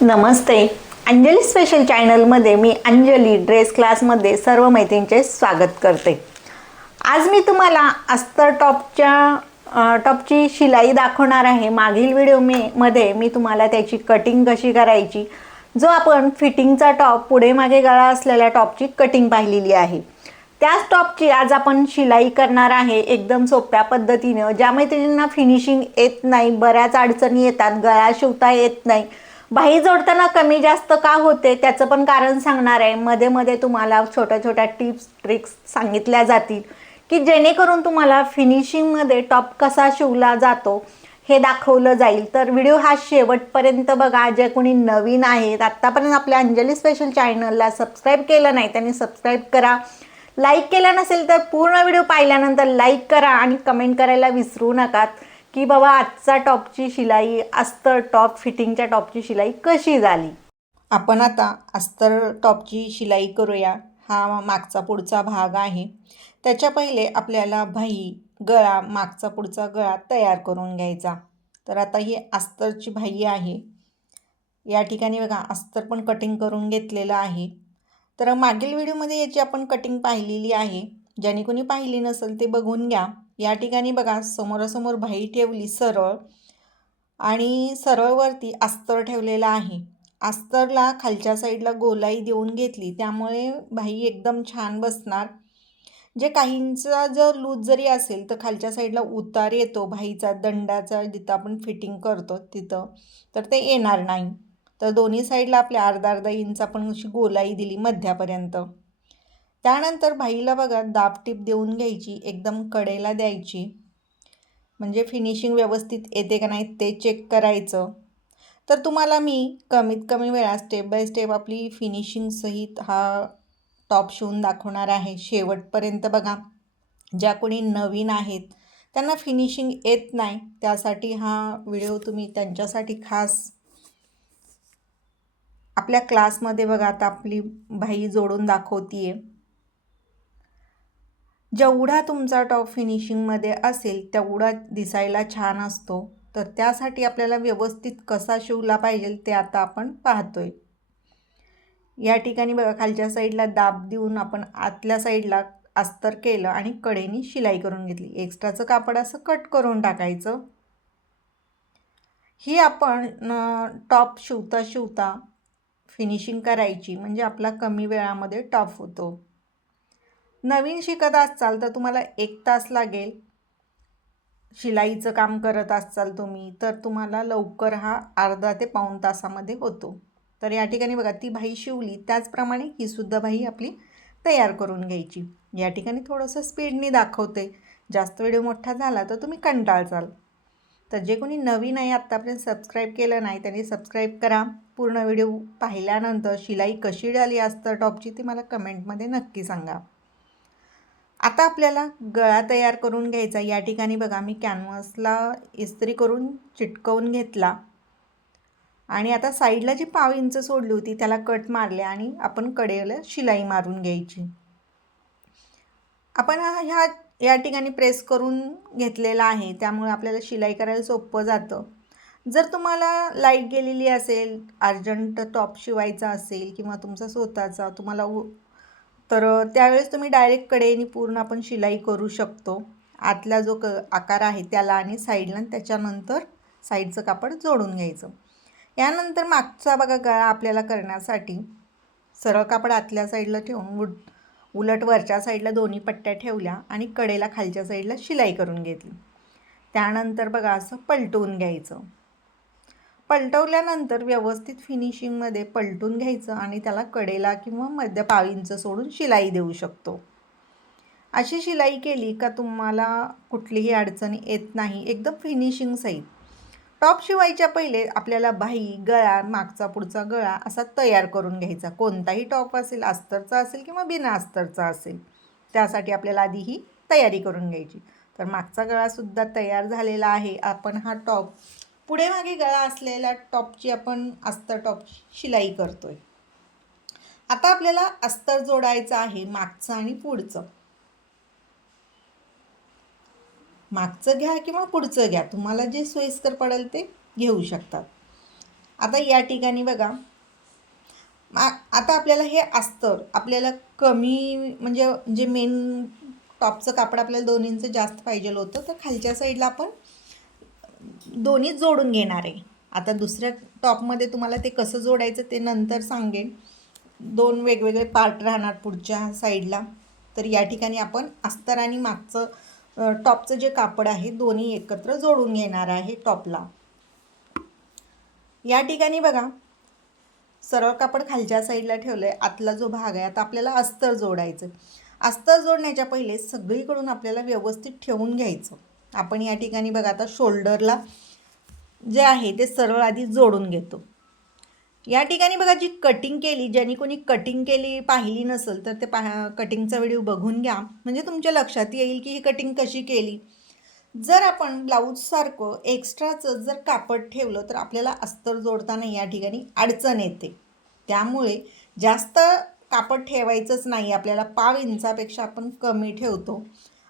नमस्ते. Anjali special चॅनलमध्ये मी Anjali dress क्लासमध्ये सर्व मैत्रिणींचे स्वागत करते. आज मी तुम्हाला अस्तर टॉपची शिलाई दाखवणार आहे. मागील व्हिडिओमध्ये मी तुम्हाला त्याची कटिंग कशी करायची, जो आपण फिटिंगचा टॉप पुढे मागे गळा असलेल्या टॉपची कटिंग पाहिलेली आहे, त्याच टॉपची आज आपण शिलाई करणार आहे एकदम सोप्या पद्धतीने. ज्या मैत्रिणींना फिनिशिंग येत नाही, बऱ्याच अडचणी येतात, गळा शिवता येत नाही, बाही जोडताना कमी जास्त का होते त्याचं पण कारण सांगणार आहे. मध्ये मध्ये तुम्हाला छोट्या छोट्या टिप्स ट्रिक्स सांगितल्या जातील की जेणेकरून तुम्हाला फिनिशिंगमध्ये टॉप कसा शिवला जातो हे दाखवलं जाईल. तर व्हिडिओ हा शेवटपर्यंत बघा. जे कोणी नवीन आहेत, आत्तापर्यंत आपल्या अंजली स्पेशल चॅनलला सबस्क्राईब केलं नाही त्यांनी सबस्क्राईब करा. लाईक केलं नसेल तर पूर्ण व्हिडिओ पाहिल्यानंतर लाईक करा आणि कमेंट करायला विसरू नका की बाबा आजचा टॉपची शिलाई, अस्तर टॉप फिटिंगच्या टॉपची शिलाई कशी झाली. आपण आता अस्तर टॉपची शिलाई करूया. हा मागचा पुढचा भाग आहे. त्याच्या पहिले आपल्याला बाही, गळा, मागचा पुढचा गळा तयार करून घ्यायचा. तर आता ही अस्तरची बाही आहे. या ठिकाणी बघा अस्तर पण कटिंग करून घेतलेलं आहे. तर मागील व्हिडिओमध्ये याची आपण कटिंग पाहिलेली आहे. ज्याने कोणी पाहिली नसेल ते बघून घ्या. या ठिकाणी बघा समोरासमोर बाही ठेवली सरळ आणि सरळवरती अस्तर ठेवलेला आहे. अस्तरला खालच्या साईडला गोलाई देऊन घेतली, त्यामुळे बाही एकदम छान बसणार. जे काहींचा जर लूज जरी असेल तर खालच्या साईडला उतार येतो बाहीचा, दंडाचा, जिथं आपण फिटिंग करतो तिथं, तर ते येणार नाही. तर दोन्ही साईडला आपल्या अर्धा अर्धा इंच आपण अशी गोलाई दिली मध्यापर्यंत. त्यानंतर बाहीला बघा दाब टीप देऊन घ्यायची, एकदम कडेला द्यायची, म्हणजे फिनिशिंग व्यवस्थित येते का नाही ते चेक करायचं. तर तुम्हाला मी कमीत कमी वेळा स्टेप बाय स्टेप आपली फिनिशिंग सहित हा टॉप शिवून दाखवणार आहे. शेवटपर्यंत बघा. ज्या कोणी नवीन आहेत त्यांना फिनिशिंग येत नाही, त्यासाठी हा व्हिडिओ तुम्ही त्यांच्यासाठी खास आपल्या क्लासमध्ये बघा. आता आपली बाही जोडून दाखवतीये. जेवढा तुमचा टॉप फिनिशिंगमध्ये असेल तेवढा दिसायला छान असतो. तर त्यासाठी आपल्याला व्यवस्थित कसा शिवला पाहिजे ते आता आपण पाहतोय. या ठिकाणी बघा खालच्या साईडला दाब देऊन आपण आतल्या साईडला अस्तर केलं आणि कडेनी शिलाई करून घेतली. एक्स्ट्राचं कापड असं कट करून टाकायचं. ही आपण टॉप शिवता शिवता फिनिशिंग करायची, म्हणजे आपला कमी वेळामध्ये टॉप होतो. नवीन शिकत असाल तर तुम्हाला 1 तास लागेल. शिलाईचं काम करत असाल तुम्ही तर तुम्हाला लवकर हा अर्धा ते पाऊण तासामध्ये होतो. तर या ठिकाणी बघा ती बाही शिवली, त्याचप्रमाणे ही सुद्धा बाही आपली तयार करून घ्यायची. या ठिकाणी थोडंसं स्पीडनी दाखवते, जास्त व्हिडिओ मोठा झाला तर तुम्ही कंटाळचाल. तर जे कोणी नवीन आहे, आत्तापर्यंत सबस्क्राईब केलं नाही त्यांनी सबस्क्राईब करा. पूर्ण व्हिडिओ पाहिल्यानंतर शिलाई कशी झाली अस्तर टॉपची ती मला कमेंटमध्ये नक्की सांगा. आता आपल्याला गळा तयार करून घ्यायचा. या ठिकाणी बघा मी कॅनव्हासला इस्त्री करून चिटकवून घेतला आणि आता साईडला जी 1/2 इंच सोडली होती त्याला कट मारले आणि आपण कडेला शिलाई मारून घ्यायची. आपण या ठिकाणी प्रेस करून घेतलेला आहे, त्यामुळे आपल्याला शिलाई करायला सोपं जातं. जर तुम्हाला लाईट गेलेली असेल, अर्जंट टॉप शिवायचा असेल किंवा तुमचा स्वतःचा तुम्हाला तर त्यावेळेस तुम्ही डायरेक्ट कडेने पूर्ण आपण शिलाई करू शकतो. आतला जो आकार आहे त्याला आणि साईडला, त्याच्यानंतर साईडचं कापड जोडून घ्यायचं. यानंतर मागचा बघा गळा आपल्याला करण्यासाठी सरळ कापड आतल्या साईडला ठेवून उलट वरच्या साईडला दोन्ही पट्ट्या ठेवल्या आणि कडेला खालच्या साईडला शिलाई करून घेतली. त्यानंतर बघा असं पलटवून घ्यायचं. पलटवल्यानंतर व्यवस्थित फिनिशिंगमध्ये पलटून घ्यायचं आणि त्याला कडेला किंवा मध्य 1/2 इंच सोडून शिलाई देऊ शकतो. अशी शिलाई केली का तुम्हाला कुठलीही अडचण येत नाही, एकदम फिनिशिंग सहित. टॉप शिवायच्या पहिले आपल्याला बाही, गळा, मागचा पुढचा गळा असा तयार करून घ्यायचा. कोणताही टॉप असेल, अस्तरचा असेल किंवा बिना अस्तरचा असेल, त्यासाठी आपल्याला आधी ही तयारी करून घ्यायची. तर मागचा गळासुद्धा तयार झालेला आहे. आपण हा टॉप पुढे मागे गळा असलेल्या टॉपची आपण अस्तर टॉप शिलाई करतोय. आता आपल्याला अस्तर जोडायचं आहे मागचं आणि पुढचं. मागचं घ्या किंवा पुढचं घ्या, तुम्हाला जे सोयीस्कर पडेल ते घेऊ शकतात. आता या ठिकाणी बघा, आता आपल्याला हे अस्तर आपल्याला कमी, म्हणजे जे मेन टॉपचं कापड आपल्याला 2 इंच जास्त पाहिजे होतं, तर खालच्या साईडला आपण दोन्ही जोडून घेणार आहे. आता दुसऱ्या टॉपमध्ये तुम्हाला ते कसं जोडायचं ते नंतर सांगेन. 2 वेगवेगळे पार्ट राहणार पुढच्या साईडला. तर या ठिकाणी आपण अस्तर आणि मागचं टॉपचं जे कापड आहे दोन्ही एकत्र जोडून घेणार आहे टॉपला. या ठिकाणी बघा, सरळ कापड खालच्या साईडला ठेवलं आहे. आतला जो भाग आहे, आता आपल्याला अस्तर जोडायचं. अस्तर जोडण्याच्या पहिले सगळीकडून आपल्याला व्यवस्थित ठेवून घ्यायचं. आपण या ठिकाणी बघा, आता शोल्डरला जे आहे ते सरळ आधी जोडून घेतो. या ठिकाणी बघा, जी कटिंग केली, ज्यांनी कोणी कटिंग केली पाहिली नसेल तर ते कटिंगचा व्हिडिओ बघून घ्या, म्हणजे तुमच्या लक्षात येईल की ही कटिंग कशी केली. जर आपण ब्लाऊजसारखं एक्स्ट्राचं जर कापड ठेवलं तर आपल्याला अस्तर जोडताना या ठिकाणी अडचण येते. त्यामुळे जास्त कापड ठेवायचंच नाही आपल्याला. 1/2 इंचापेक्षा आपण कमी ठेवतो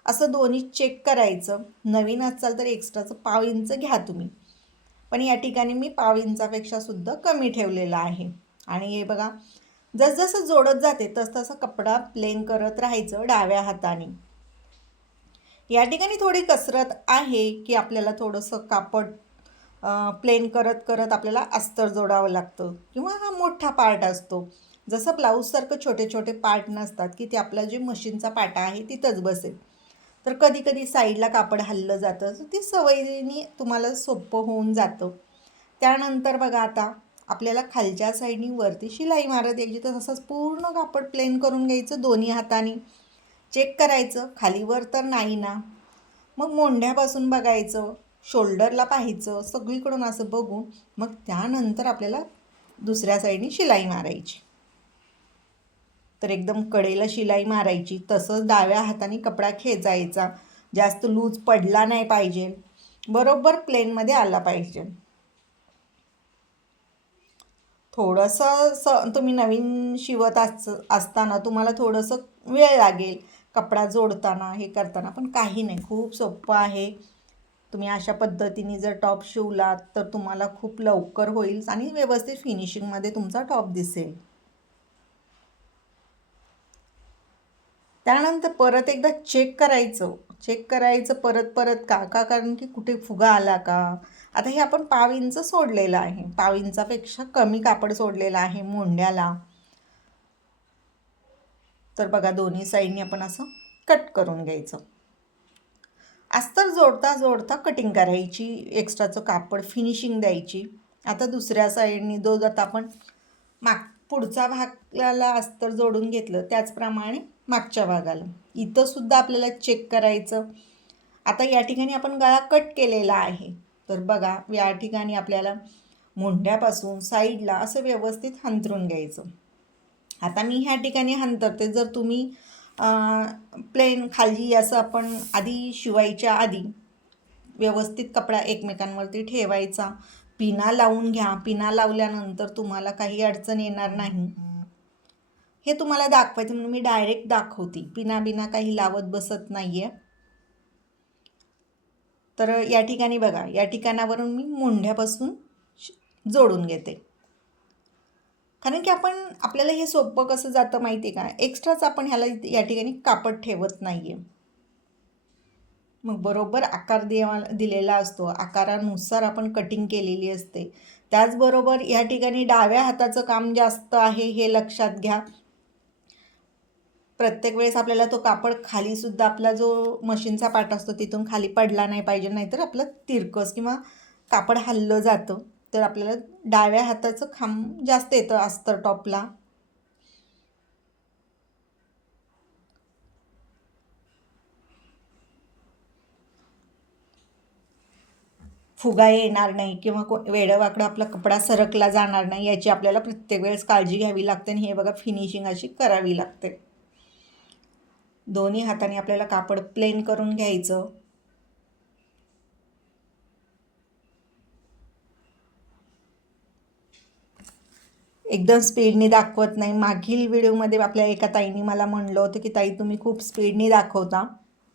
असं दोन्ही चेक करायचं. नवीन असाल तर एक्स्ट्राचं 1/2 इंच घ्या तुम्ही, पण या ठिकाणी मी 1/2 इंचापेक्षा सुद्धा कमी ठेवलेलं आहे. आणि हे बघा, जसजसं जोडत जाते तसतसं कपडा प्लेन करत राहायचं डाव्या हाताने. या ठिकाणी थोडी कसरत आहे की आपल्याला थोडंसं कापड प्लेन करत करत आपल्याला अस्तर जोडावं लागतं, किंवा हा मोठा पार्ट असतो. जसं ब्लाऊजसारखं छोटे छोटे पार्ट नसतात की ते आपला जे मशीनचा पाटा आहे तिथंच बसेल. तर कधी कधी साईडला कापड हललं जातं, तर ती सवयीने तुम्हाला सोपं होऊन जातं. त्यानंतर बघा, आता आपल्याला खालच्या साईडनी वरती शिलाई मारत यायची. तर तसंच पूर्ण कापड प्लेन करून घ्यायचं दोन्ही हाताने. चेक करायचं खाली वर तर नाही ना. मग मोंढ्यापासून बघायचं, शोल्डरला पाहायचं, सगळीकडून असं बघून मग त्यानंतर आपल्याला दुसऱ्या साईडनी शिलाई मारायची. तर एकदम कडेला शिलाई मारायची. तसंच डाव्या हाताने कपडा खेचायचा. जास्त लूज पडला नाही पाहिजे, बरोबर प्लेनमध्ये आला पाहिजे. थोडंसं तुम्ही नवीन शिवत असताना तुम्हाला थोडंसं वेळ लागेल कपडा जोडताना, हे करताना, पण काही नाही, खूप सोपं आहे. तुम्ही अशा पद्धतीने जर टॉप शिवलात तर तुम्हाला खूप लवकर होईल आणि व्यवस्थित फिनिशिंगमध्ये तुमचा टॉप दिसेल. त्यानंतर परत एकदा चेक करायचं परत परत, का कारण की कुठे फुगा आला का. आता हे आपण 1/2 इंच सोडलेलं आहे, 1/2 इंचापेक्षा कमी कापड सोडलेलं आहे मोंढ्याला. तर बघा, दोन्ही साईडनी आपण असं कट करून घ्यायचं. अस्तर जोडता जोडता कटिंग करायची, एक्स्ट्राचं कापड फिनिशिंग द्यायची. आता दुसऱ्या साईडनी आता आपण पुढचा भागाला अस्तर जोडून घेतलं त्याचप्रमाणे मागच्या भागाला इथंसुद्धा आपल्याला चेक करायचं. आता या ठिकाणी आपण गळा कट केलेला आहे, तर बघा या ठिकाणी आपल्याला मोंढ्यापासून साईडला असं व्यवस्थित हंतरून घ्यायचं. आता मी ह्या ठिकाणी हंतरते. जर तुम्ही प्लेन खाली असं आपण आधी शिवायच्या आधी व्यवस्थित कपडा एकमेकांवरती ठेवायचा. पिना लावून घ्या. पिना लावल्यानंतर तुम्हाला काही अडचण येणार नाही. हे तुम्हाला दाखवायचं म्हणून मी डायरेक्ट दाखवते, पिना बिना काही लावत बसत नाही आहे. तर या ठिकाणी बघा, या ठिकाणावरून मी मोंढ्यापासून जोडून घेते. कारण की आपल्याला हे सोपं कसं जातं माहिती आहे का, एक्स्ट्राच आपण ह्याला या ठिकाणी कापड ठेवत नाही आहे. मग बरोबर आकार दिलेला असतो, आकारानुसार आपण कटिंग केलेली असते. त्याचबरोबर या ठिकाणी डाव्या हाताचं काम जास्त आहे हे लक्षात घ्या. प्रत्येक वेळेस आपल्याला तो कापड खालीसुद्धा आपला जो मशीनचा पाट असतो तिथून खाली पडला नाही पाहिजे, नाहीतर आपलं तिरकस किंवा कापड हललं जातं. तर आपल्याला डाव्या हाताचं खांब जास्त येतं अस्तर टॉपला. फुगा येणार नाही किंवा वेडंवाकडं आपला कपडा सरकला जाणार नाही याची आपल्याला प्रत्येक वेळेस काळजी घ्यावी लागते. आणि हे बघा, फिनिशिंग अशी करावी लागते. दोन्ही हाताने आपल्याला कापड प्लेन करून घ्यायचं. एकदम स्पीडने दाखवत नाही. मागील व्हिडिओमध्ये आपल्या एका ताईंनी मला म्हणलं होतं की ताई तुम्ही खूप स्पीडने दाखवता,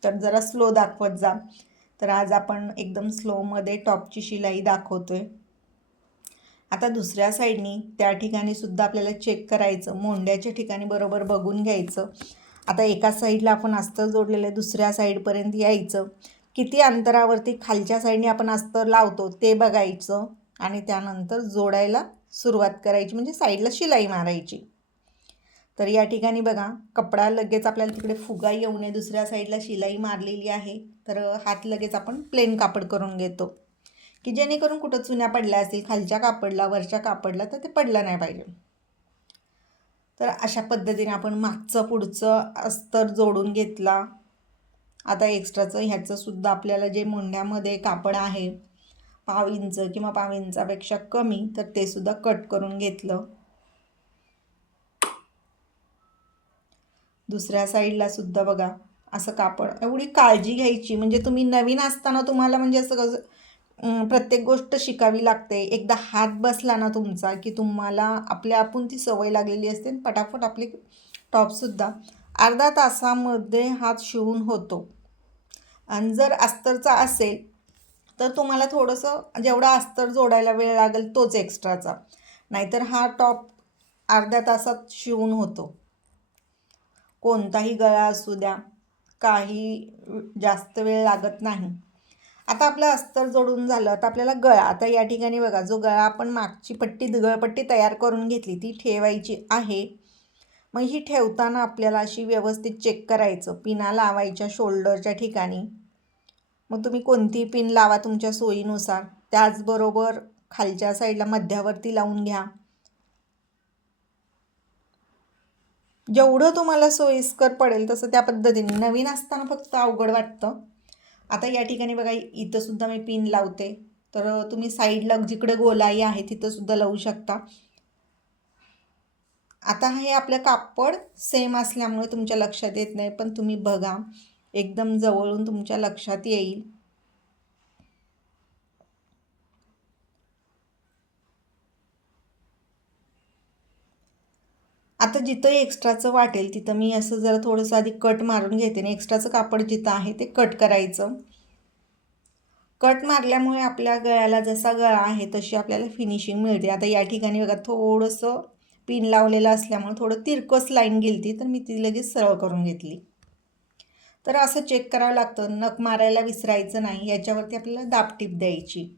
तर जरा स्लो दाखवत जा. तर आज आपण एकदम स्लोमध्ये टॉपची शिलाई दाखवतोय. आता दुसऱ्या साईडनी त्या ठिकाणी सुद्धा आपल्याला चेक करायचं, मोंड्याच्या ठिकाणी बरोबर बघून घ्यायचं. आता एका साईडला आपण अस्तर जोडलेलं आहे, दुसऱ्या साईडपर्यंत यायचं. किती अंतरावरती खालच्या साईडने आपण अस्तर लावतो ते बघायचं आणि त्यानंतर जोडायला सुरुवात करायची, म्हणजे साईडला शिलाई मारायची. तर या ठिकाणी बघा, कपडा लगेच आपल्याला तिकडे फुगा येऊ नये, दुसऱ्या साईडला शिलाई मारलेली आहे. तर हात लगेच आपण प्लेन कापड करून घेतो, की जेणेकरून कुठं चुन्या पडल्या असतील खालच्या कापडला, वरच्या कापडला, तर ते पडलं नाही पाहिजे. तर अशा पद्धतीने आपण मागचं पुढचं अस्तर जोडून घेतला. आता एक्स्ट्राचं ह्याचं सुद्धा आपल्याला जे मोंढ्यामध्ये कापड आहे 1/2 इंच किंवा 1/2 इंचापेक्षा कमी, तर ते सुद्धा कट करून घेतलं. दुसऱ्या साईडला सुद्धा बघा असं कापड, एवढी काळजी घ्यायची, म्हणजे तुम्ही नवीन असताना तुम्हाला म्हणजे असं प्रत्येक गोष्ट शिकावी लागते. एकदा हात बसला ना तुमचा की तुम्हाला आपल्या आपण ती सवय लागलेली असते, पटापट आपले टॉपसुद्धा अर्धा तासामध्ये हात शिवून होतो. आणि जर अस्तरचा असेल तर तुम्हाला थोडंसं जेवढा अस्तर जोडायला वेळ लागेल तोच एक्स्ट्राचा, नाहीतर हा टॉप अर्ध्या तासात शिवून होतो. कोणताही गळा असू द्या, काही जास्त वेळ लागत नाही. आता आपलं अस्तर जोडून झालं, आता आपल्याला गळा, आता या ठिकाणी बघा जो गळा आपण मागची पट्टी गळपट्टी तयार करून घेतली ती ठेवायची आहे. मग ही ठेवताना आपल्याला अशी व्यवस्थित चेक करायचं, पिना लावायच्या शोल्डरच्या ठिकाणी. मग तुम्ही कोणती पिन लावा तुमच्या सोयीनुसार. त्याचबरोबर खालच्या साईडला मध्यावरती लावून घ्या, जेवढं तुम्हाला सोयीस्कर पडेल तसं त्या पद्धतीने. नवीन असताना फक्त अवघड वाटतं. आता या ठिकाणी बघा इथं सुद्धा मी पिन लावते, तर तुम्ही साईडला जिकडे गोलाई आहे तिथं सुद्धा लावू शकता. आता हे आपलं कापड सेम असल्यामुळे तुमच्या लक्षात येत नाही, पण तुम्ही बघा एकदम जवळून तुमच्या लक्षात येईल. आता जिथं एक्स्ट्राचं वाटेल तिथं मी असं जरा थोडंसं आधी कट मारून घेते आणि एक्स्ट्राचं कापड जिथं आहे ते कट करायचं. कट मारल्यामुळे आपल्या गळ्याला जसा गळा आहे तशी आपल्याला फिनिशिंग मिळते. आता या ठिकाणी बघा थोडंसं पिन लावलेलं असल्यामुळे थोडं तिरकस लाईन गेली, तर मी ती लगेच सरळ करून घेतली. तर असं चेक करावं लागतं, नख मारायला विसरायचं नाही. याच्यावरती आपल्याला दाबटीप द्यायची.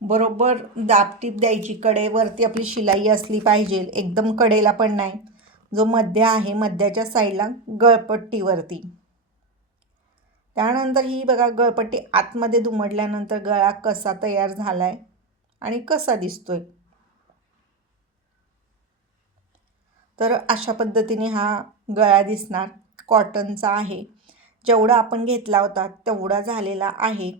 बरोबर दाबटीप द्यायची. कडेवरती आपली शिलाई असली पाहिजे, एकदम कडेला पण नाही. जो मध्य आहे मध्याच्या साईडला गळपट्टीवरती. त्यानंतर ही बघा गळपट्टी आतमध्ये दुमडल्यानंतर गळा कसा तयार झालाय आणि कसा दिसतोय. तर अशा पद्धतीने हा गळा दिसणार. कॉटनचा आहे, जेवढा आपण घेतला होता तेवढा झालेला आहे.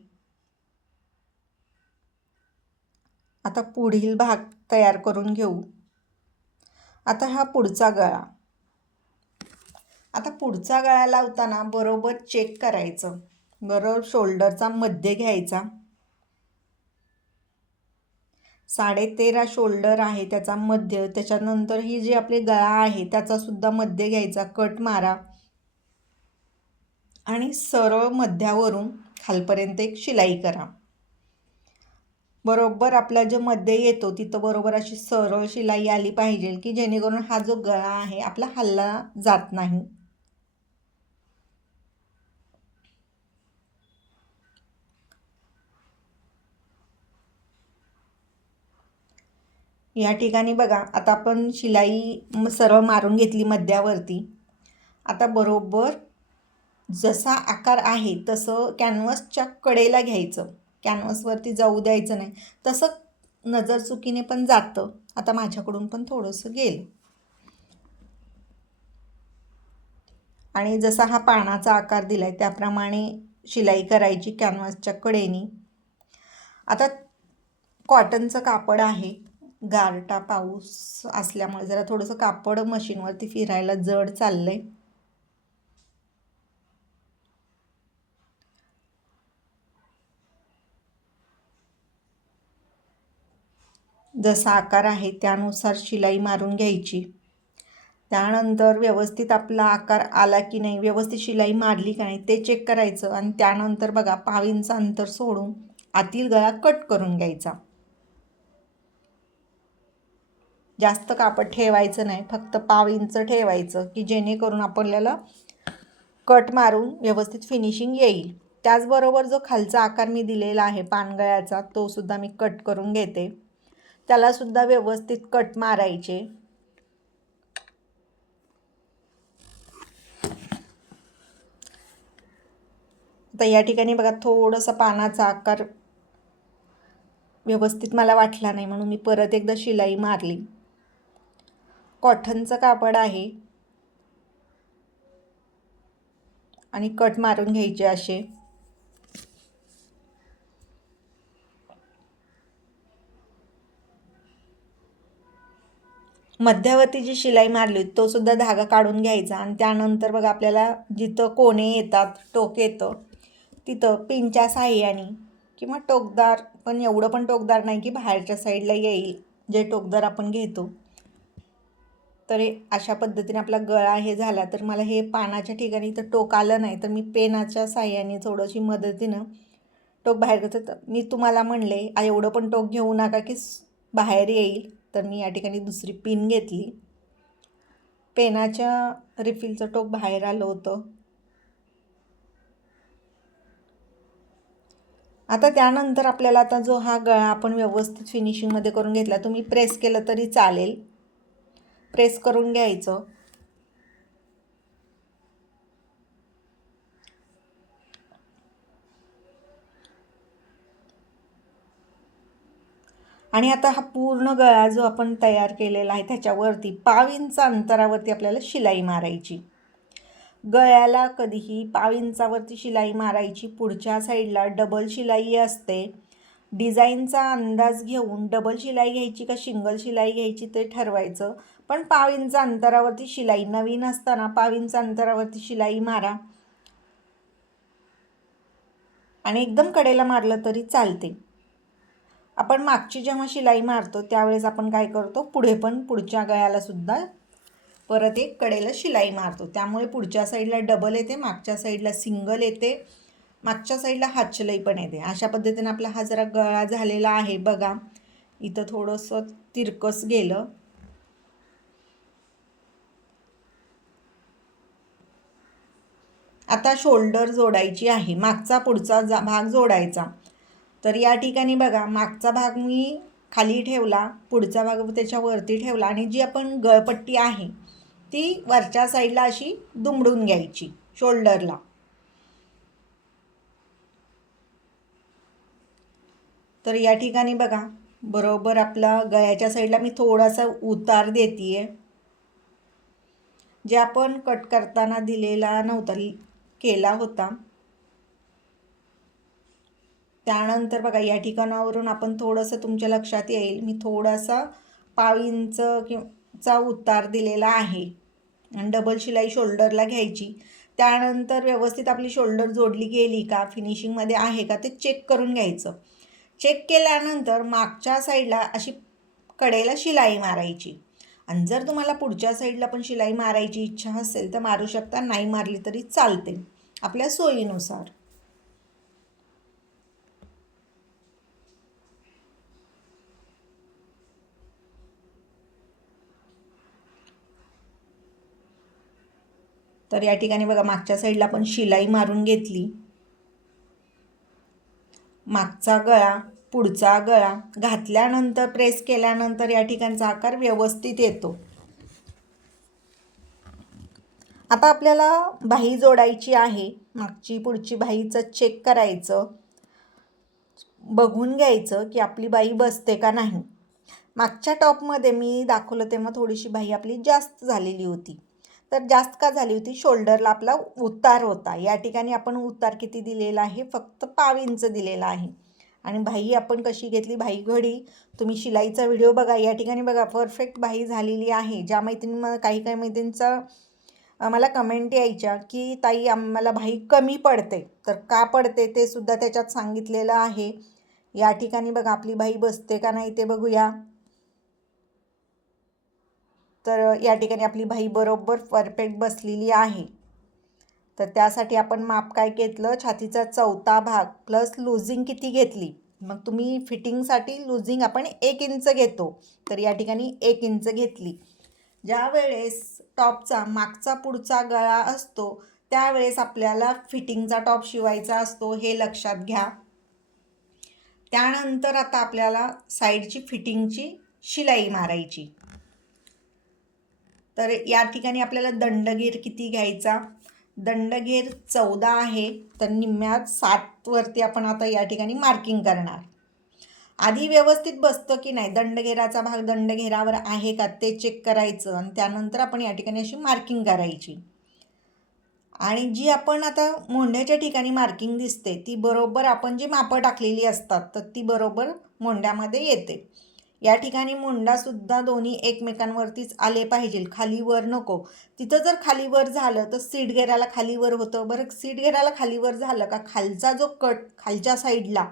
आता पुढील भाग तयार करून घेऊ. आता हा पुढचा गळा. आता पुढचा गळा लावताना बरोबर चेक करायचं, बरोबर शोल्डरचा मध्य घ्यायचा. 13.5 शोल्डर आहे त्याचा मध्य, त्याच्यानंतर ही जी आपली गळा आहे त्याचा सुद्धा मध्य घ्यायचा. कट मारा आणि सरळ मध्यावरून खालपर्यंत एक शिलाई करा. बरोबर आपला जो मध्ये येतो तिथं बरोबर अशी सरळ शिलाई आली पाहिजे, की जेणेकरून हा जो गळा आहे आपला हल्ला जात नाही. या ठिकाणी बघा आता आपण शिलाई सरळ मारून घेतली मध्यावरती. आता बरोबर जसा आकार आहे तसं कॅनव्हसच्या कडेला घ्यायचं, कॅनव्हसवरती जाऊ द्यायचं नाही. तसं नजर चुकीने पण जातं. आता माझ्याकडून पण थोडंसं गेलं. आणि जसा हा पानाचा आकार दिलाय त्याप्रमाणे शिलाई करायची कॅनव्हसच्या कडेनी. आता कॉटनचं कापड आहे, गारटा पाऊस असल्यामुळे जरा थोडंसं कापड मशीनवरती फिरायला जड चाललंय. जसा आकार आहे त्यानुसार शिलाई मारून घ्यायची. त्यानंतर व्यवस्थित आपला आकार आला की नाही, व्यवस्थित शिलाई मारली का नाही ते चेक करायचं. आणि त्यानंतर बघा 1/2 इंच अंतर सोडून आतील गळा कट करून घ्यायचा. जास्त कापड ठेवायचं नाही, फक्त 1/2 इंच ठेवायचं की जेणेकरून आपल्याला कट मारून व्यवस्थित फिनिशिंग येईल. त्याचबरोबर जो खालचा आकार मी दिलेला आहे पानगळ्याचा तो सुद्धा मी कट करून घेते. त्यालासुद्धा व्यवस्थित कट मारायचे. आता या ठिकाणी बघा थोडंसं पानाचा आकार व्यवस्थित मला वाटला नाही म्हणून मी परत एकदा शिलाई मारली. कॉटनचं कापड आहे आणि कट मारून घ्यायचे असे. मध्यावरती जी शिलाई मारली तो सुद्धा धागा काढून घ्यायचा. आणि त्यानंतर बघा आपल्याला जिथं कोणे येतात, टोक येतं, तिथं पिनच्या साहाय्याने किंवा टोकदार, पण एवढं पण टोकदार नाही की बाहेरच्या साईडला येईल, जे टोकदार आपण घेतो. तर अशा पद्धतीने आपला गळा हे झाला. तर मला हे पानाच्या ठिकाणी तर टोक आलं नाही, तर मी पेनाच्या साहाय्याने थोडीशी मदतीनं टोक बाहेर घेतो. तर मी तुम्हाला म्हणले एवढं पण टोक घेऊ नका की बाहेर येईल. तर मी या ठिकाणी दुसरी पिन घेतली. पेनाच्या रिफिलचं टोक बाहेर आलं होतं. आता त्यानंतर आपल्याला आता जो हा गळा आपण व्यवस्थित फिनिशिंगमध्ये करून घेतला, तुम्ही प्रेस केलं तरी चालेल, प्रेस करून घ्यायचं. आणि आता हा पूर्ण गळा जो आपण तयार केलेला आहे त्याच्यावरती 1/2 इंच अंतरावरती आपल्याला शिलाई मारायची. गळ्याला कधीही 1/2 इंचावरती शिलाई मारायची. पुढच्या साईडला डबल शिलाई असते. डिझाईनचा अंदाज घेऊन डबल शिलाई घ्यायची का सिंगल शिलाई घ्यायची ते ठरवायचं. पण 1/2 इंच अंतरावरती शिलाई, नवीन असताना 1/2 इंच अंतरावरती शिलाई मारा. आणि एकदम कडेला मारलं तरी चालते. आपण मागची जेव्हा शिलाई मारतो त्यावेळेस आपण काय करतो, पुढे पण पुढच्या गळ्याला सुद्धा परत एक कडेला शिलाई मारतो. त्यामुळे पुढच्या साईडला डबल येते, मागच्या साईडला सिंगल येते, मागच्या साईडला हात शिलाई पण येते. अशा पद्धतीने आपला हा जरा गळा झालेला आहे. बघा इथं थोडंसं तिरकस गेलं. आता शोल्डर जोडायची आहे, मागचा पुढचा भाग जोडायचा. तर या ठिकाणी बघा मागचा भाग मी खाली ठेवला, पुढचा भाग त्याच्यावरती ठेवला आणि जी आपण गळपट्टी आहे ती वरच्या साईडला अशी दुमडून घ्यायची शोल्डरला. तर या ठिकाणी बघा बरोबर आपला गळ्याच्या साईडला मी थोडासा उतार देते, जे आपण कट करताना दिलेला नव्हता, केला होता. त्यानंतर बघा या ठिकाणावरून आपण थोडंसं तुमच्या लक्षात येईल, मी थोडासा 1/2 इंचचा उतार दिलेला आहे. आणि डबल शिलाई शोल्डरला घ्यायची. त्यानंतर व्यवस्थित आपली शोल्डर जोडली गेली का, फिनिशिंगमध्ये आहे का ते चेक करून घ्यायचं. चेक केल्यानंतर मागच्या साईडला अशी कडेला शिलाई मारायची. आणि जर तुम्हाला पुढच्या साईडला पण शिलाई मारायची इच्छा असेल तर मारू शकता, नाही मारली तरी चालते आपल्या सोयीनुसार. तर या ठिकाणी बघा मागच्या साईडला पण शिलाई मारून घेतली. मागचा गळा, पुढचा गळा घातल्यानंतर प्रेस केल्यानंतर या ठिकाणचा आकार व्यवस्थित येतो. आता आपल्याला बाही जोडायची आहे. मागची पुढची बाहीचं चेक करायचं, बघून घ्यायचं की आपली बाही बसते का नाही. मागच्या टॉपमध्ये मी दाखवलं तेव्हा थोडीशी बाही आपली जास्त झालेली होती. तर जास्त का झाली होती, शोल्डरला आपला उतार होता. या ठिकाणी आपण उतार किती दिलेला आहे, फक्त 1/2 इंच दिलेला आहे. आणि बाही आपण कशी घेतली, बाही घडी तुम्ही शिलाईचा व्हिडिओ बघा. या ठिकाणी बघा परफेक्ट बाही झालेली आहे. ज्या मैत्रिणी काही मैत्रिणींचा मला कमेंट यायच्या की ताई आम्हाला बाही कमी पडते, तर का पडते ते सुद्धा त्याच्यात सांगितलेलं आहे. या ठिकाणी बघा आपली बाही बसते का नाही ते बघूया. तर या ठिकाणी आपली बाही बरोबर परफेक्ट बसलेली आहे. तर त्यासाठी आपण माप काय घेतलं, छातीचा चौथा भाग प्लस लुझिंग किती घेतली. मग तुम्ही फिटिंगसाठी लुझिंग आपण 1 इंच घेतो, तर या ठिकाणी 1 इंच घेतली. ज्या वेळेस टॉपचा मागचा पुढचा गळा असतो त्यावेळेस आपल्याला फिटिंगचा टॉप शिवायचा असतो, हे लक्षात घ्या. त्यानंतर आता आपल्याला साईडची फिटिंगची शिलाई मारायची. तर या ठिकाणी आपल्याला दंडघेर किती घ्यायचा, दंडघेर 14 आहे, तर निम्म्यात 7 वरती आपण आता या ठिकाणी मार्किंग करणार. आधी व्यवस्थित बसतं की नाही, दंडघेराचा भाग दंडघेरावर आहे का ते चेक करायचं आणि त्यानंतर आपण या ठिकाणी अशी मार्किंग करायची. आणि जी आपण आता मोंढ्याच्या ठिकाणी मार्किंग दिसते ती बरोबर आपण जी मापं टाकलेली असतात तर ती बरोबर मोंढ्यामध्ये येते. या ठिकाणी मोंढासुद्धा दोन्ही एकमेकांवरतीच आले पाहिजे, खाली वर नको. तिथं जर खाली वर झालं तर सीट घेराला खाली वर होतं. बरं, सीट घेराला खाली वर झालं का खालचा जो कट खालच्या साईडला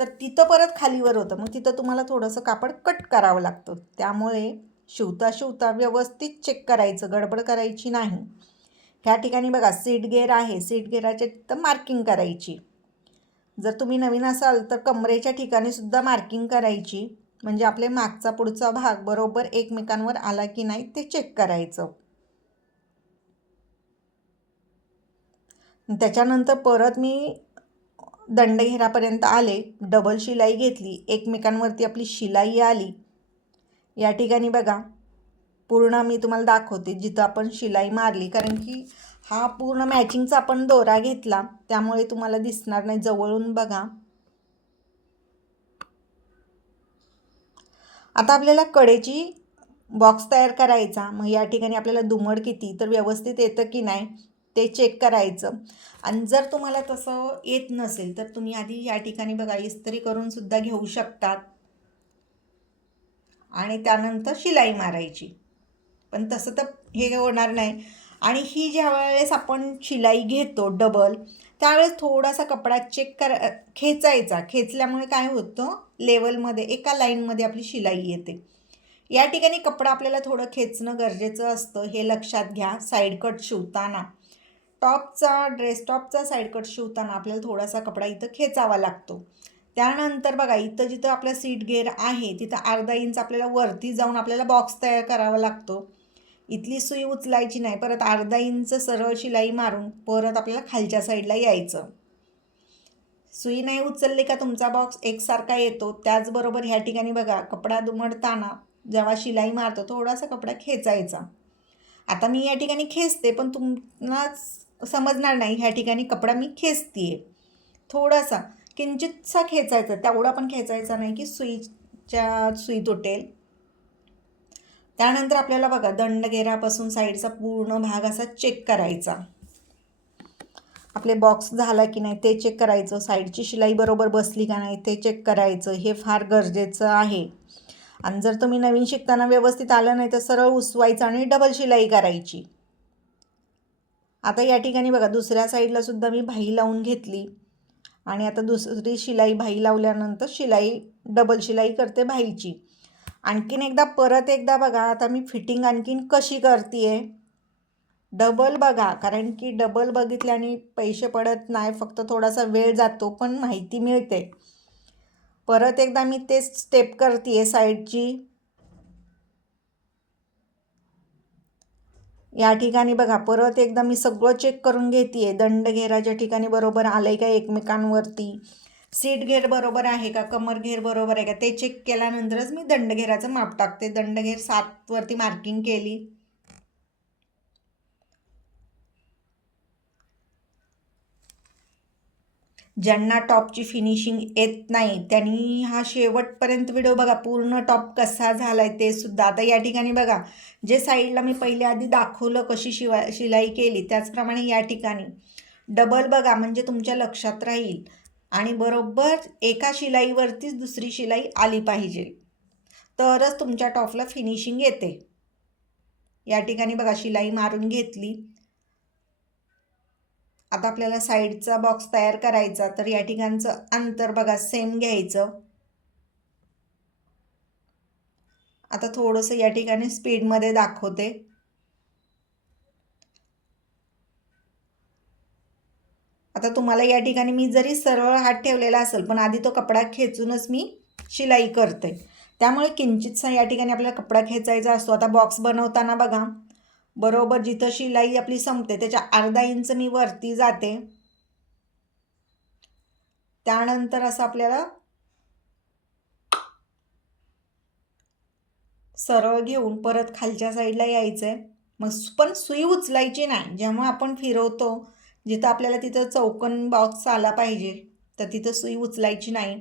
तर तिथं परत खालीवर होतं, मग तिथं तुम्हाला थोडंसं कापड कट करावं लागतं. त्यामुळे शिवता व्यवस्थित चेक करायचं, गडबड करायची नाही. ह्या ठिकाणी बघा सीट गेअर आहे, सीट गेअराच्या तिथं मार्किंग करायची. जर तुम्ही नवीन असाल तर कमरेच्या ठिकाणी सुद्धा मार्किंग करायची, म्हणजे आपले मागचा पुढचा भाग बरोबर एकमेकांवर आला की नाही ते चेक करायचं. त्याच्यानंतर परत मी दंडघेरापर्यंत आले, डबल शिलाई घेतली, एकमेकांवरती आपली शिलाई आली. या ठिकाणी बघा पूर्ण मी तुम्हाला दाखवते जिथं आपण शिलाई मारली, कारण की हा पूर्ण मॅचिंगचा आपण दोरा घेतला त्यामुळे तुम्हाला दिसणार नाही. जवळून बघा. आता आपल्याला कडेची बॉक्स तयार करायचा. मग या ठिकाणी आपल्याला दुमड किती तर व्यवस्थित येतं की नाही ते चेक करायचं. आणि जर तुम्हाला तसं येत नसेल तर तुम्ही आधी या ठिकाणी बघा इस्त्री करून सुद्धा घेऊ शकतात आणि त्यानंतर शिलाई मारायची. पण तसं तर हे होणार नाही. आणि ही ज्या वेळेस आपण शिलाई घेतो डबल त्यावेळेस थोडासा कपडा चेक खेचायचा. खेचल्यामुळे काय होतं, लेवलमध्ये एका लाईनमध्ये आपली शिलाई येते. या ठिकाणी कपडा आपल्याला थोडं खेचणं गरजेचं असतं, हे लक्षात घ्या. साईड कट शिवताना ड्रेस टॉपचा साईड कट शिवताना आपल्याला थोडासा कपडा इथं खेचावा लागतो. त्यानंतर बघा इथं जिथं आपला सीट गेअर आहे तिथं अर्धा इंच आपल्याला वरती जाऊन आपल्याला बॉक्स तयार करावा लागतो. इथली सुई उचलायची नाही, परत अर्धा इंच सरळ शिलाई मारून परत आपल्याला खालच्या साईडला यायचं. सुई नाही उचलली का तुमचा बॉक्स एकसारखा येतो. त्याचबरोबर ह्या ठिकाणी बघा कपडा दुमडताना जेव्हा शिलाई मारतो थोडासा कपडा खेचायचा. आता मी या ठिकाणी खेचते पण तुम्हाला समजणार नाही, ह्या ठिकाणी कपडा मी खेचते थोडासा किंचितसा खेचायचा, तेवढा पण खेचायचा नाही की सुई तुटेल. त्यानंतर आपल्याला बघा दंडघेरापासून साईडचा पूर्ण भाग असा चेक करायचा. आपले बॉक्स झाला की नाही ते चेक करायचं. साईडची शिलाई बरोबर बसली का नाही ते चेक करायचं, हे फार गरजेचं आहे. आणि जर तुम्ही नवीन शिकताना व्यवस्थित आलं नाही तर सरळ उसवायचं आणि डबल शिलाई करायची. आता या ठिकाणी बघा दुसऱ्या साईडला सुद्धा मी बाही लावून घेतली आणि आता दुसरी शिलाई बाही लावल्यानंतर डबल शिलाई करते बाहीची. आणखीन परत एकदा बघा आता मी फिटिंग आणखीन कशी करते. डबल बघा, कारण की डबल बघितल्याने पैसे पडत नाही, फक्त थोडासा वेळ जातो पण माहिती मिळते. परत एकदा मी तेच स्टेप करते साईडची. या ठिकाणी बघा परत एकदा मी सगळं चेक करून घेते. दंडघेराच्या ठिकाणी बरोबर आलं आहे का एकमेकांवरती, सीट घेर बरोबर आहे का, कमर घेर बरोबर आहे का ते चेक केल्यानंतरच मी दंडघेराचं माप टाकते. दंडघेर 7 वरती मार्किंग केली. ज्यांना टॉपची फिनिशिंग येत नाही त्यांनी हा शेवटपर्यंत व्हिडिओ बघा, पूर्ण टॉप कसा झाला आहे ते सुद्धा. आता या ठिकाणी बघा जे साईडला मी पहिले आधी दाखवलं कशी शिलाई केली त्याचप्रमाणे या ठिकाणी डबल बघा, म्हणजे तुमच्या लक्षात राहील. आणि बरोबर एका शिलाईवरतीच दुसरी शिलाई आली पाहिजे तरच तुमच्या टॉपला फिनिशिंग येते. या ठिकाणी बघा शिलाई मारून घेतली. आता आपल्याला साईडचा बॉक्स तयार करायचा, तर या ठिकाणचं अंतर बघा सेम घ्यायचं आता थोडंसं या ठिकाणी स्पीडमध्ये दाखवते. आता तुम्हाला या ठिकाणी मी जरी सरळ हात ठेवलेला असेल पण आधी तो कपडा खेचूनच मी शिलाई करते, त्यामुळे किंचितसा या ठिकाणी आपल्याला कपडा खेचायचा असतो. आता बॉक्स बनवताना बघा, बरोबर जिथं शिलाई आपली संपते त्याच्या अर्धा इंच मी वरती जाते. त्यानंतर असं आपल्याला सरळ घेऊन परत खालच्या साईडला यायचं आहे. मग पण सुई उचलायची नाही. जेव्हा आपण फिरवतो जिथं आपल्याला तिथं चौकोन बॉक्स आला पाहिजे तर तिथं सुई उचलायची नाही.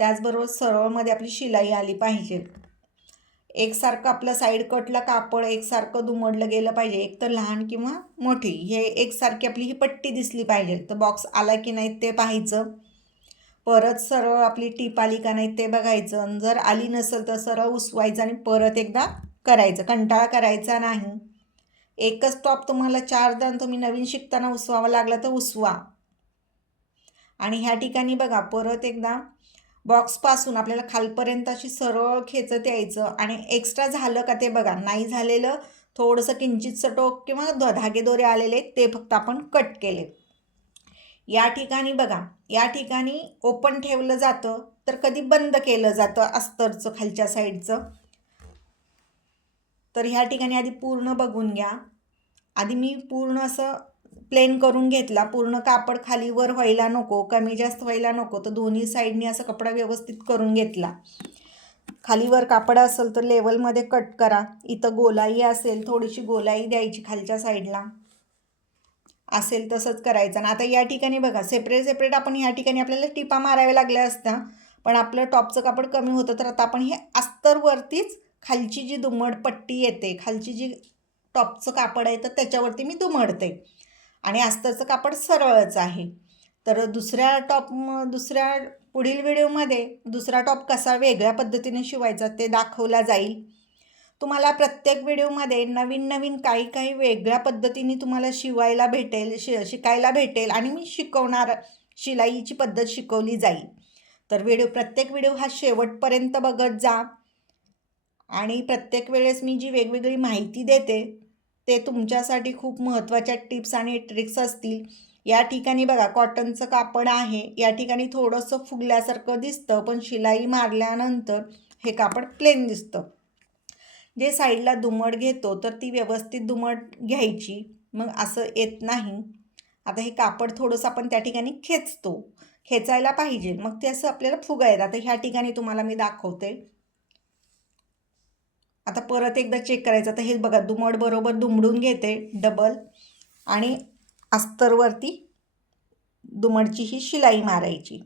त्याचबरोबर सरळमध्ये आपली शिलाई आली पाहिजे. एकसारखं आपलं साईड कटला कापड एकसारखं दुमडलं गेलं पाहिजे, एक तर लहान किंवा मोठी, हे एकसारखी आपली ही पट्टी दिसली पाहिजे. तर बॉक्स आला की नाही ते पाहायचं. परत सरळ आपली टीप आली का नाही ते बघायचं. जर आली नसेल तर सरळ उसवायचं आणि परत एकदा करायचं. कंटाळा करायचा नाही. एकच टॉप तुम्हाला 4दा तुम्ही नवीन शिकताना उसवावा लागला तर उसवा. आणि ह्या ठिकाणी बघा परत एकदा बॉक्सपासून आपल्याला खालपर्यंत अशी सरळ खेचत यायचं आणि एक्स्ट्रा झालं का ते बघा, नाही झालेलं थोडंसं किंचितचं टोक किंवा धागेदोरे आलेले ते फक्त आपण कट केले. या ठिकाणी बघा, या ठिकाणी ओपन ठेवलं जातं तर कधी बंद केलं जातं अस्तरचं खालच्या साईडचं. तर ह्या ठिकाणी आधी पूर्ण बघून घ्या. आधी मी पूर्ण असं प्लेन करून घेतला. पूर्ण कापड खाली वर व्हायला नको, कमी जास्त व्हायला नको, तर दोन्ही साईडनी असं कपडा व्यवस्थित करून घेतला. खाली वर कापड असेल तर लेवलमध्ये कट करा. इथं गोलाई असेल थोडीशी गोलाई द्यायची खालच्या साईडला, असेल तसंच करायचं. आणि आता या ठिकाणी बघा सेपरेट आपण ह्या ठिकाणी आपल्याला टिपा माराव्या लागल्या असत्या, पण आपलं टॉपचं कापड कमी होतं तर आता आपण हे अस्तरवरतीच खालची जी दुमड पट्टी येते, खालची जी टॉपचं कापड आहे तर त्याच्यावरती मी दुमडते आणि अस्तरचं कापड सरळच आहे. तर दुसऱ्या पुढील व्हिडिओमध्ये दुसरा टॉप कसा वेगळ्या पद्धतीने शिवायचा ते दाखवला जाईल. तुम्हाला प्रत्येक व्हिडिओमध्ये नवीन काही वेगळ्या पद्धतीने तुम्हाला शिवायला भेटेल, शिकायला भेटेल आणि मी शिकवणार शिलाईची पद्धत शिकवली जाईल. तर प्रत्येक व्हिडिओ हा शेवटपर्यंत बघत जा. आणि प्रत्येक वेळेस मी जी वेगवेगळी माहिती देते ते तुमच्यासाठी खूप महत्त्वाच्या टिप्स आणि ट्रिक्स असतील. या ठिकाणी बघा कॉटनचं कापड आहे, या ठिकाणी थोडंसं फुगल्यासारखं दिसतं पण शिलाई मारल्यानंतर हे कापड प्लेन दिसतं. जे साईडला दुमड घेतो तर ती व्यवस्थित दुमड घ्यायची, मग असं येत नाही. आता हे कापड थोडंसं आपण त्या ठिकाणी खेचायला पाहिजे, मग ते असं आपल्याला फुगायचं. आता ह्या ठिकाणी तुम्हाला मी दाखवते. आता परत एकदा चेक करायचं. आता हे बघा दुमड बरोबर दुमडून घेते डबल आणि अस्तरवरती दुमडची ही शिलाई मारायची.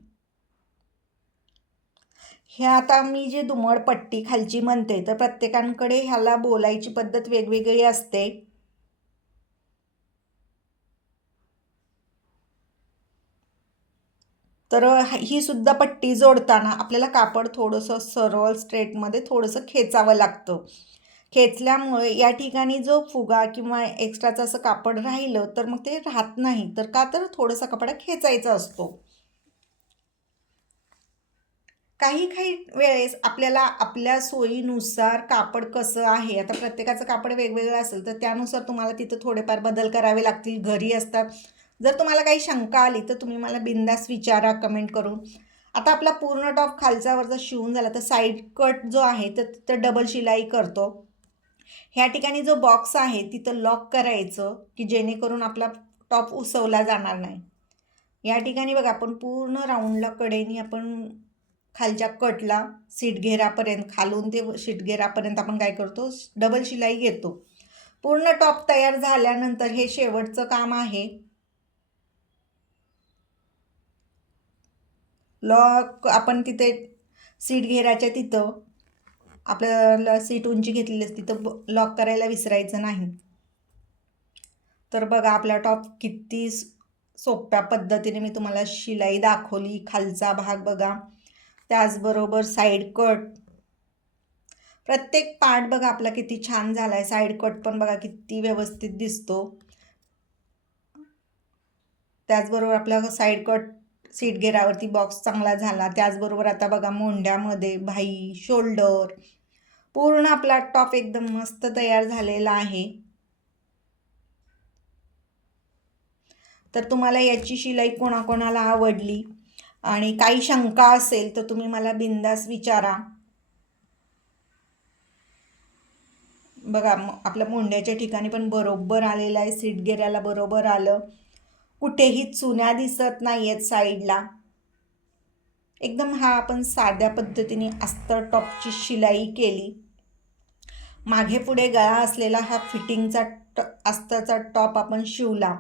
हे आता मी जी दुमड पट्टी खालची म्हणते तर प्रत्येकाकडे ह्याला बोलायची पद्धत वेगवेगळी असते. तर ही सुद्धा पट्टी जोडताना आपल्याला कापड थोडंसं सरळ स्ट्रेटमध्ये थोडंसं खेचावं लागतं. खेचल्यामुळे या ठिकाणी जो फुगा किंवा एक्स्ट्राचं असं कापड राहिलं तर मग ते राहत नाही. तर का तर थोडासा कपडा खेचायचा असतो. काही वेळेस आपल्याला आपल्या सोयीनुसार कापड कसं आहे, आता प्रत्येकाचं कापड वेगवेगळं असेल तर त्यानुसार तुम्हाला तिथं थोडेफार बदल करावे लागतील. घरी असतात. जर तुम्हाला काही शंका आली तर तुम्ही मला बिनधास्त विचारा कमेंट करून. आता आपला पूर्ण टॉप खालचा वरचा शिवून झाला तर साईड कट जो आहे तर तिथं डबल शिलाई करतो. ह्या ठिकाणी जो बॉक्स आहे तिथं लॉक करायचं की जेणेकरून आपला टॉप उसवला जाणार नाही. या ठिकाणी बघा आपण पूर्ण राऊंडला कडेनी आपण खालच्या कटला सीटघेरापर्यंत, खालून ते सीटघेरापर्यंत आपण काय करतो, डबल शिलाई घेतो. पूर्ण टॉप तयार झाल्यानंतर हे शेवटचं काम आहे. लॉक आपण तिथे सीट घेराच्या तिथं आपल्याला सीट उंची घेतलेली असते तिथं लॉक करायला विसरायचं नाही. तर बघा आपला टॉप किती सोप्या पद्धतीने मी तुम्हाला शिलाई दाखवली. खालचा भाग बघा, त्याचबरोबर साईड कट, प्रत्येक पार्ट बघा आपला किती छान झाला आहे. साईड कट पण बघा किती व्यवस्थित दिसतो. त्याचबरोबर आपला साईड कट सीट घेरावरती बॉक्स चांगला झाला. त्याचबरोबर आता बघा मोंढ्यामध्ये भाई, शोल्डर, पूर्ण आपला टॉप एकदम मस्त तयार झालेला आहे. तर तुम्हाला याची शिलाई कोणाकोणाला आवडली आणि काही शंका असेल तर तुम्ही मला बिनधास्त विचारा. बघा आपल्या मोंड्याच्या ठिकाणी पण बरोबर आलेलं आहे, सीटगेऱ्याला बरोबर आलं, कुठेही चुन्या दिसत नाही आहेत साईडला. एकदम हा आपण साध्या पद्धतीने अस्तर टॉपची शिलाई केली. मागे पुढे गळा असलेला हा फिटिंगचा अस्तरचा टॉप आपण शिवला.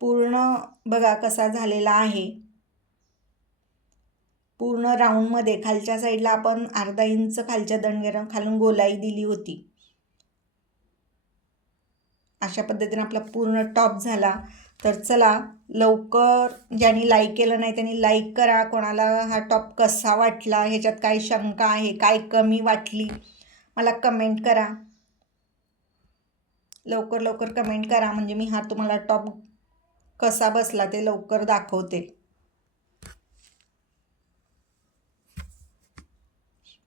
पूर्ण बघा कसा झालेला आहे. पूर्ण राऊंडमध्ये खालच्या साईडला आपण अर्धा इंच खालच्या दंडगेऱ्या खालून गोलाई दिली होती. अशा पद्धतीने आपला पूर्ण टॉप झाला. तर चला लवकर, ज्यांनी लाईक केलं नाही त्यांनी लाईक करा. कोणाला हा टॉप कसा वाटला, ह्याच्यात काय शंका आहे, काय कमी वाटली, मला कमेंट करा. लवकर लवकर कमेंट करा म्हणजे मी हा तुम्हाला टॉप कसा बसला ते लवकर दाखवते.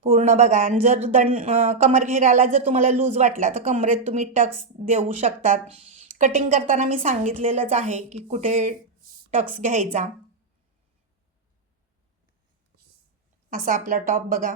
पूर्ण बघा. आणि जर कमर घेराला जर तुम्हाला लूज वाटला तर कमरेत तुम्ही टक्स देऊ शकतात. कटिंग करताना मी सांगितलेलंच आहे की कुठे टक्स घ्यायचा. असा आपला टॉप बघा